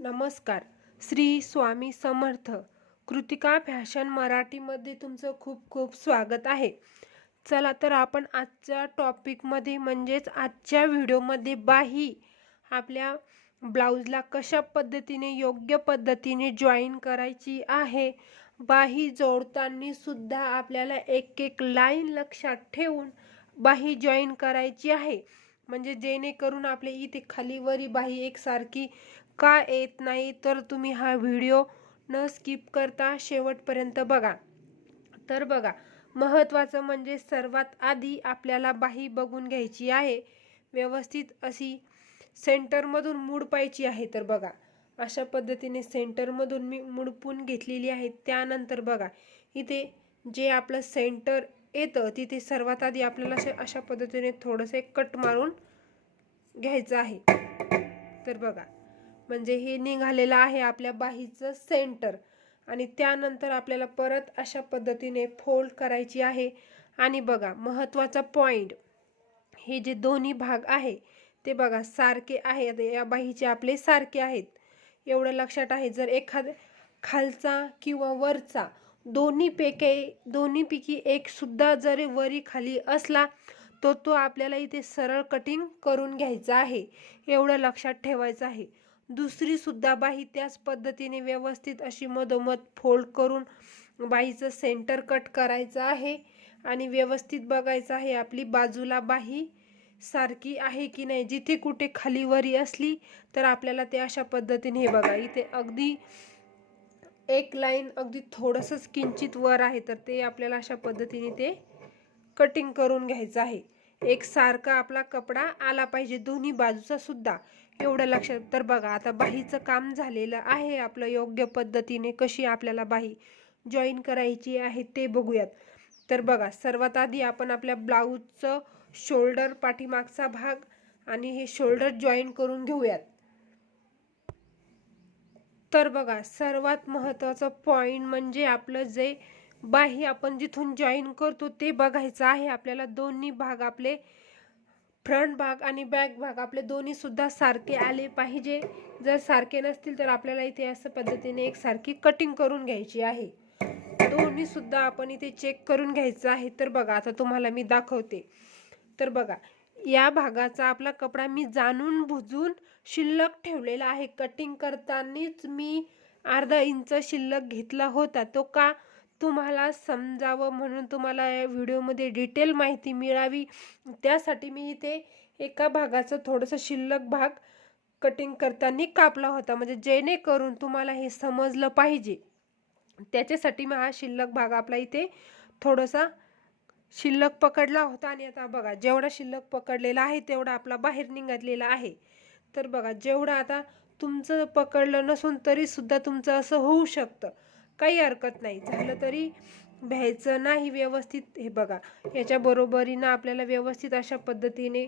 नमस्कार. श्री स्वामी समर्थ. कृतिका फॅशन मराठीमध्ये तुमचं खूप खूप स्वागत आहे. चला तर आपण आजच्या टॉपिकमध्ये म्हणजेच आजच्या व्हिडिओमध्ये बाही आपल्या ब्लाऊजला कशा पद्धतीने योग्य पद्धतीने जॉईन करायची आहे. बाही जोडताना सुद्धा आपल्याला एक एक लाईन लक्षात ठेवून बाही जॉईन करायची आहे. म्हणजे जेणेकरून आपले इथे खालीवरी बाही एकसारखी का येत नाही तर तुम्ही हा व्हिडिओ न स्किप करता शेवटपर्यंत बघा. तर बघा महत्त्वाचं म्हणजे सर्वात आधी आपल्याला बाही बघून घ्यायची आहे. व्यवस्थित अशी सेंटरमधून मुडपायची आहे तर बघा. अशा पद्धतीने सेंटरमधून मी मुडपून घेतलेली आहे त्यानंतर बघा. इथे जे आपलं सेंटर येतं तिथे सर्वात आधी आपल्याला अशा अशा पद्धतीने थोडंसं कट मारून घ्यायचं आहे. तर बघा. म्हणजे हे निघालेलं आहे आपल्या बाहीचं सेंटर. आणि त्यानंतर आपल्याला परत अशा पद्धतीने फोल्ड करायची आहे. आणि बघा महत्त्वाचा पॉईंट हे जे दोन्ही भाग आहे ते बघा सारखे आहेत या बाहीचे आपले सारखे आहेत. एवढं लक्षात आहे जर एखाद खालचा किंवा वरचा दोन्हीपैकी दोन्हीपैकी एकसुद्धा जर जरी वरी खाली असला तो तो आपल्याला इथे सरळ कटिंग करून घ्यायचा आहे. एवढं लक्षात ठेवायचं आहे. दुसरी सुद्धा बाही त्याच पद्धतीने व्यवस्थित अशी मधोमध फोल्ड करून बाहीचं सेंटर कट करायचं आहे आणि व्यवस्थित बघायचं आहे आपली बाजूला बाही सारखी आहे की नाही. जिथे कुठे खालीवरी असली तर आपल्याला ते अशा पद्धतीने हे बघा इथे अगदी एक लाईन अगदी थोडंसंच किंचित वर आहे तर ते आपल्याला अशा पद्धतीने ते कटिंग करून घ्यायचं आहे. एक सारखा आपला कपडा आला पाहिजे दोन्ही बाजूचा सुद्धा. एवढं लक्षात तर बघा आता बाहीचं काम झालेलं आहे आपलं योग्य पद्धतीने कशी आपल्याला बाही जॉईन करायची आहे ते बघूयात. तर बघा सर्वात आधी आपण आपल्या ब्लाऊजचं शोल्डर पाठीमागचा भाग आणि हे शोल्डर जॉईन करून घेऊयात. तर बघा सर्वात महत्त्वाचं पॉईंट म्हणजे आपलं जे बाही आपण जिथून जॉईन करतो ते बघायचं आहे. आपल्याला दोन्ही भाग आपले फ्रंट भाग आणि बॅक भाग आपले दोन्ही सुद्धा सारखे आले पाहिजे. जर सारखे नसतील तर आपल्याला इथे असं पद्धतीने एक सारखी कटिंग करून घ्यायची आहे. दोन्ही सुद्धा आपण इथे चेक करून घ्यायचं आहे. तर बघा आता तुम्हाला मी दाखवते. तर बघा या भागाचा आपला कपडा मी जाणून बुजून शिल्लक ठेवलेला आहे. कटिंग करतानाच मी अर्धा इंच शिल्लक घेतला होता. तो का? तुम्हाला समजावं म्हणून तुम्हाला या व्हिडिओमध्ये डिटेल माहिती मिळावी. त्यासाठी मी इथे एका भागाचं थोडंसं शिल्लक भाग कटिंग करताना कापला होता. म्हणजे जेणेकरून तुम्हाला हे समजलं पाहिजे. त्याच्यासाठी मी हा शिल्लक भाग आपला इथे थोडासा शिल्लक पकडला होता. आणि आता बघा जेवढा शिल्लक पकडलेला आहे तेवढा आपला बाहेर निघालेला आहे. तर बघा जेवढं आता तुमचं पकडलं नसून तरीसुद्धा तुमचं असं होऊ शकतं. काही हरकत नाही. झालं तरी भ्यायचं नाही व्यवस्थित हे बघा. याच्या बरोबरीनं आपल्याला व्यवस्थित अशा पद्धतीने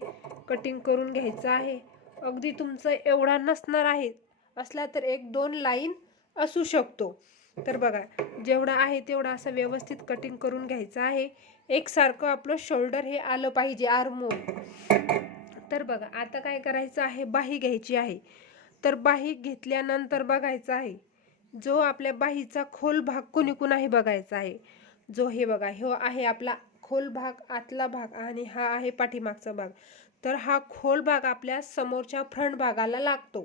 कटिंग करून घ्यायचं आहे. अगदी तुमचं एवढा नसणार आहे असला तर एक दोन लाईन असू शकतो. तर बघा जेवढा आहे तेवढा असं व्यवस्थित कटिंग करून घ्यायचं आहे. एकसारखं आपलं शोल्डर हे आलं पाहिजे आरमोल तर बघा आता काय करायचं आहे? बाही घ्यायची आहे. तर बाही घेतल्यानंतर बघायचं आहे. जो आपल्या बाहीचा खोल भाग कुणीकून आहे बघायचा आहे. जो हे बघा हो आहे आपला खोल भाग आतला भाग आणि हा आहे पाठीमागचा भाग. तर हा खोल भाग आपल्या समोरच्या फ्रंट भागाला लागतो.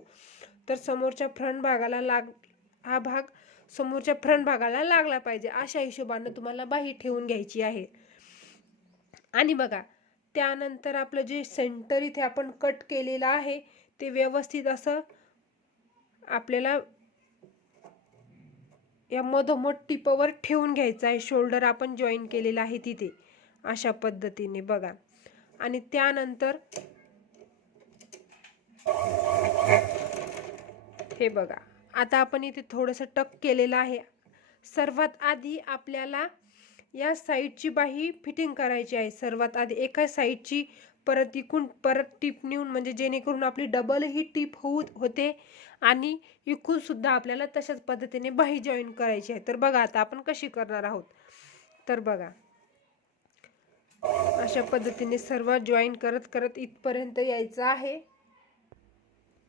तर समोरच्या फ्रंट भागाला लाग हा भाग समोरच्या फ्रंट भागाला लागला पाहिजे अशा हिशोबानं तुम्हाला बाही ठेवून घ्यायची आहे. आणि बघा त्यानंतर आपलं जे सेंटर इथे आपण कट केलेलं आहे ते व्यवस्थित असं आपल्याला या मधोमध टिपवर ठेवून घ्यायचं आहे. शोल्डर आपण जॉईन केलेलं आहे तिथे. अशा पद्धतीने बघा. आणि त्यानंतर हे बघा. आता आपण इथे थोडंसं टक केलेलं आहे. सर्वात आधी आपल्याला या साईडची बाही फिटिंग करायची आहे. सर्वात आधी एका साईडची परत इकून परत टीप नेऊन म्हणजे जेणेकरून आपली डबल ही टीप होऊ होते आणि इकूनसुद्धा आपल्याला तशाच पद्धतीने बाही जॉईन करायची आहे. तर बघा आता आपण कशी करणार आहोत. तर बघा. अशा पद्धतीने सर्व जॉईन करत करत इथपर्यंत यायचं आहे.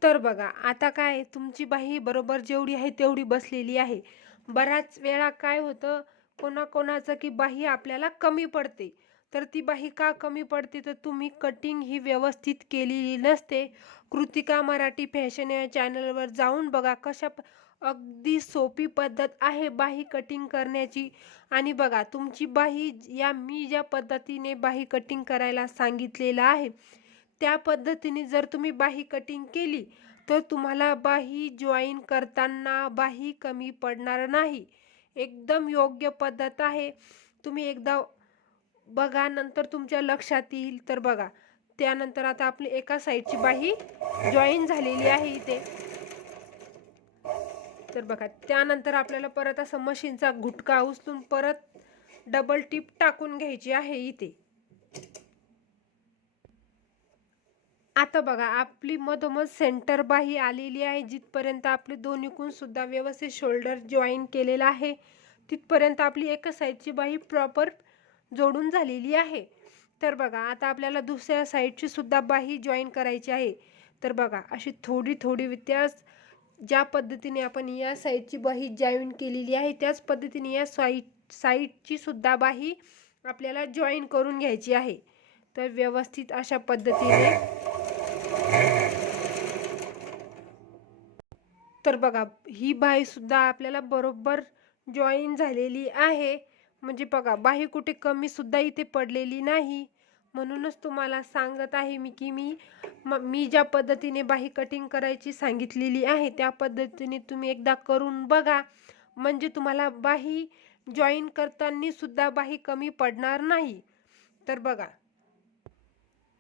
तर बघा आता काय तुमची बाही बरोबर जेवढी आहे तेवढी बसलेली आहे. बऱ्याच वेळा काय होतं? कोणाकोणाचं की बाही आपल्याला कमी पडते. तर ती बाही का कमी पडते? तर तुम्ही कटिंग ही व्यवस्थित केलेली नसते. कृतिका मराठी फॅशन या चॅनलवर जाऊन बघा कशा अगदी सोपी पद्धत आहे बाही कटिंग करण्याची. आणि बघा तुमची बाही या मी ज्या पद्धतीने बाही कटिंग करायला सांगितलेलं आहे त्या पद्धतीने जर तुम्ही बाही कटिंग केली तर तुम्हाला बाही जॉईन करताना बाही कमी पडणार नाही. एकदम योग्य पद्धत आहे. तुम्ही एकदा बघा नंतर तुमच्या लक्षात येईल. तर बघा त्यानंतर आता आपली एका साईडची बाही जॉईन झालेली आहे इथे. तर बघा त्यानंतर आपल्याला परत असं मशीनचा गुटका उचलून परत डबल टिप टाकून घ्यायची आहे इथे. आता बघा आपली मधोमध सेंटर बाही आलेली आहे जिथपर्यंत आपले दोन्हीकून सुद्धा व्यवस्थित शोल्डर जॉईन केलेला आहे. तिथपर्यंत आपली एका साईडची बाही प्रॉपर जोडून झालेली आहे. तर बघा आता आपल्याला दुसऱ्या साईडची सुद्धा बाही जॉईन करायची आहे. तर बघा अशी थोडी थोडी व्यत्यास ज्या पद्धतीने आपण या साईडची बाही जॉईन केलेली आहे त्याच पद्धतीने या साईड साईडची सुद्धा बाही आपल्याला जॉईन करून घ्यायची आहे. तर व्यवस्थित अशा पद्धतीने. तर बघा ही बाही सुद्धा आपल्याला बरोबर जॉईन झालेली आहे. म्हणजे बघा बाही कुठे कमी सुद्धा इथे पडलेली नाही. म्हणूनच तुम्हाला सांगत आहे मी की मी मी ज्या पद्धतीने बाही कटिंग करायची सांगितलेली आहे त्या पद्धतीने तुम्ही एकदा करून बघा. म्हणजे तुम्हाला बाही जॉईन करताना सुद्धा बाही कमी पडणार नाही. तर बघा.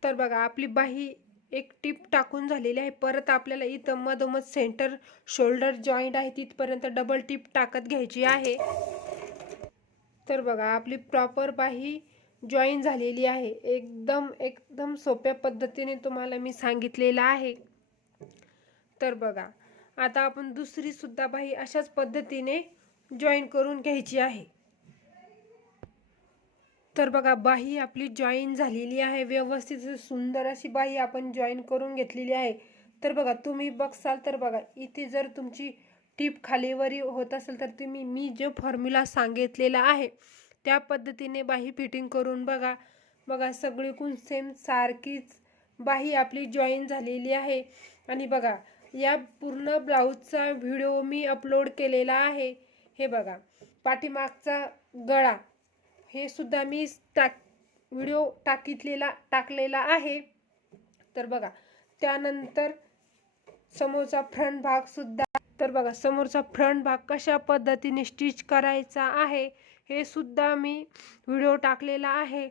तर बघा आपली बाही एक टिप टाकून झालेली आहे. परत आपल्याला इथं मधोमध सेंटर शोल्डर जॉईंट आहे तिथपर्यंत डबल टिप टाकत घ्यायची आहे. तर बघा आपली प्रॉपर बाही जॉईन झालेली आहे. एकदम एकदम सोप्या पद्धतीने तुम्हाला मी सांगितलेलं आहे. तर बघा आता आपण दुसरी सुद्धा बाही अशाच पद्धतीने जॉईन करून घ्यायची आहे. तर बघा बाही आपली जॉईन झालेली आहे. व्यवस्थित सुंदर अशी बाही आपण जॉईन करून घेतलेली आहे. तर बघा तुम्ही बघसाल तर बघा इथे जर तुमची टीप खालीवरी होत असेल तर तुम्ही मी जो फॉर्म्युला सांगितलेला आहे त्या पद्धतीने बाही फिटिंग करून बघा. बघा सगळीकून सेम सारखीच बाही आपली जॉईन झालेली आहे. आणि बघा या पूर्ण ब्लाऊजचा व्हिडिओ मी अपलोड केलेला आहे. हे बघा पाठीमागचा गळा हे सुद्धा मी टाक व्हिडिओ टाकितलेला टाकलेला आहे. तर बघा त्यानंतर समोरचा फ्रंट भाग सुद्धा तर बघा समोरचा फ्रंट भाग कशा पद्धतीने स्टिच करायचा आहे हे सुद्धा मी व्हिडिओ टाकलेला आहे.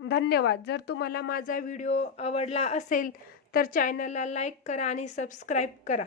धन्यवाद. जर तुम्हाला माझा व्हिडिओ आवडला असेल तर चॅनलला लाईक करा आणि सबस्क्राईब करा.